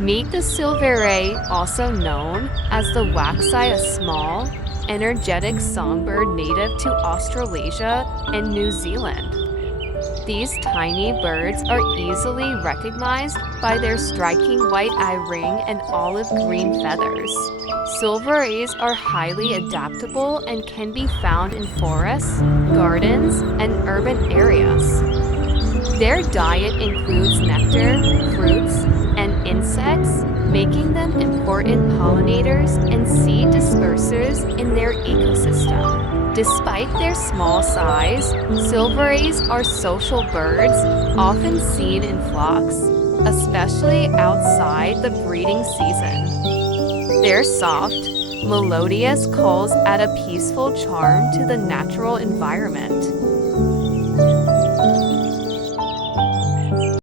Meet the Silvereye, also known as the waxeye, a small, energetic songbird native to Australasia and New Zealand. These tiny birds are easily recognized by their striking white eye ring and olive green feathers. Silvereyes are highly adaptable and can be found in forests, gardens, and urban areas. Their diet includes nectar, fruits, and insects, making them important pollinators and seed dispersers in their ecosystem. Despite their small size, silvereyes are social birds, often seen in flocks, especially outside the breeding season. Their soft, melodious calls add a peaceful charm to the natural environment.